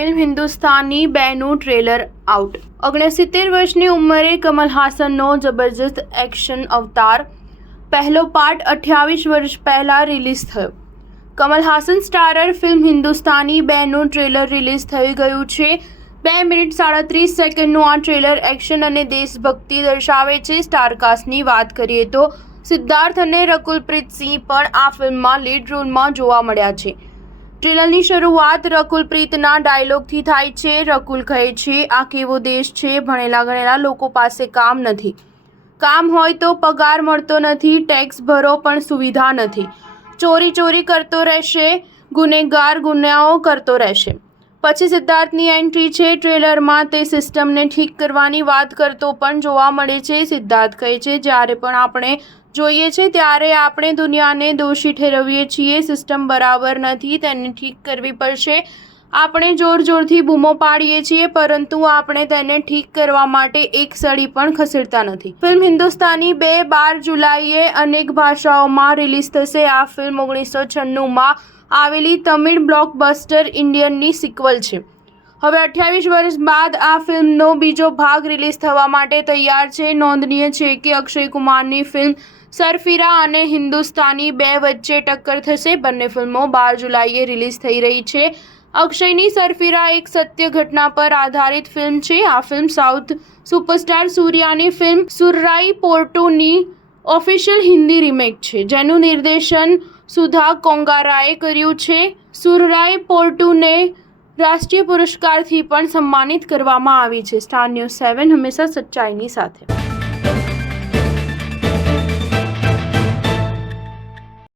Film Hindustani 2નું trailer out. 69 વર્ષની ઉંમરે કમલ હાસનનો જબરજસ્ત એક્શન અવતાર પહેલો પાર્ટ 28 વર્ષ પહેલા રિલીઝ થયો। કમલ હાસન સ્ટારર ફિલ્મ હિન્દુસ્તાની 2નું ટ્રેલર રિલીઝ થઈ ગયું છે। 2 મિનિટ 37 સેકન્ડનું આ ટ્રેલર એક્શન અને દેશભક્તિ દર્શાવે છે। સ્ટારકાસ્ટની વાત કરીએ તો સિદ્ધાર્થ અને રકુલપ્રીત સિંહ પણ આ ફિલ્મમાં લીડ રોલમાં જોવા મળ્યા છે। ટ્રેલરની શરૂઆત રકુલપ્રીતના ડાયલોગથી થાય છે। રકુલ કહે છે, આ કેવો દેશ છે, ભણેલા ગણેલા લોકો પાસે કામ નથી, કામ હોય તો પગાર મળતો નથી, ટેક્સ ભરો પણ સુવિધા નથી, ચોરી કરતો રહેશે, ગુનેગાર ગુનાઓ કરતો રહેશે। પછી સિદ્ધાર્થની એન્ટ્રી છે। ટ્રેલરમાં તે સિસ્ટમને ઠીક કરવાની વાત કરતો પણ જોવા મળે છે। સિદ્ધાર્થ કહે છે, જ્યારે પણ આપણે જોઈએ છે ત્યારે આપણે દુનિયાને દોષી ઠેરવીએ છીએ। સિસ્ટમ બરાબર નથી, તેને ઠીક કરવી પડશે। આપણે જોરથી બૂમો પાડીએ છીએ, પરંતુ આપણે તેને ઠીક કરવા માટે એક સળી પણ ખસેડતા નથી। ફિલ્મ હિન્દુસ્તાની 2 12 જુલાઈએ અનેક ભાષાઓમાં રિલીઝ થશે। આ ફિલ્મ 1996માં આવેલી તમિળ બ્લોકબસ્ટર ઇન્ડિયનની સિક્વલ છે। હવે 28 વર્ષ બાદ આ ફિલ્મનો બીજો ભાગ રિલીઝ થવા માટે તૈયાર છે। નોંધનીય છે કે અક્ષય કુમારની ફિલ્મ સરફીરા અને હિન્દુસ્તાની 2 વચ્ચે ટક્કર થશે। બંને ફિલ્મો 12 જુલાઈએ રિલીઝ થઈ રહી છે। અક્ષયની સરફીરા એક સત્ય ઘટના પર આધારિત ફિલ્મ છે। આ ફિલ્મ સાઉથ સુપરસ્ટાર સૂર્યાની ફિલ્મ સુરરાઈ પોર્ટુની ઓફિશિયલ હિન્દી રીમેક છે, જેનું નિર્દેશન સુધા કોંગારાએ કર્યું છે। સુરરાઈ પોર્ટુને રાષ્ટ્રીય પુરસ્કારથી પણ સન્માનિત કરવામાં આવી છે। સ્ટાર ન્યૂઝ 7 હંમેશા સચ્ચાઈની સાથે।